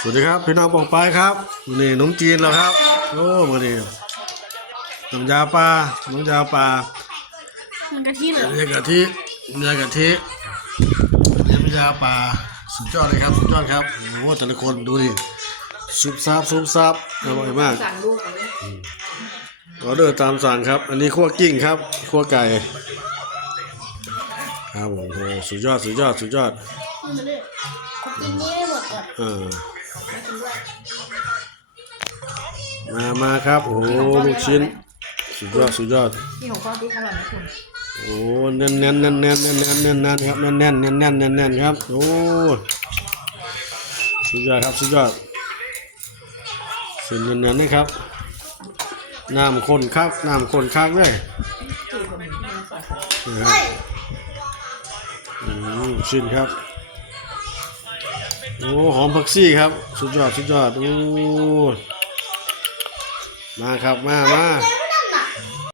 สวัสดีครับพี่น้องปองปายครับนี่ขนมจีนแล้วครับโอ้มาดิน้ำยาปลาน้ำยาปลามันกะทิเหรอเนื้อกะทิเนื้อกะทิน้ำยาปลาสุดยอดเลยครับสุดยอดครับโอ้โหแต่ละคนดูดิซุปซับซุปซับอร่อยมากสั่งลูกเอาเลยออเดอร์ตามสั่งครับ อันนี้คั่วกิ้งครับคั่วไก่ครับผมโอ้สุดยอดสุดยอดสุดยอดกินไปเลยกินนี้ให้หมดก่อนเออ มามาครับ โอ้หลูกชิ้น สุดยอด สุดยอด นี่ของพ่อดูเขาอร่อคุณโอ้แน่นแน่นแน่นแน่นแน่นแน่นแน่นครับแน่นแน่นแน่นแน่นแน่นแน่นครับ โอ้สุดยอดครับ สุดยอดสุดแน่นแน่นนะครับ น้ำข้นครับน้ำข้นครับด้วยนะครับชิ้นครับ โอ้หอมผักซี่ครับ สุดยอดสุดยอดโอ้มาครับมามาม่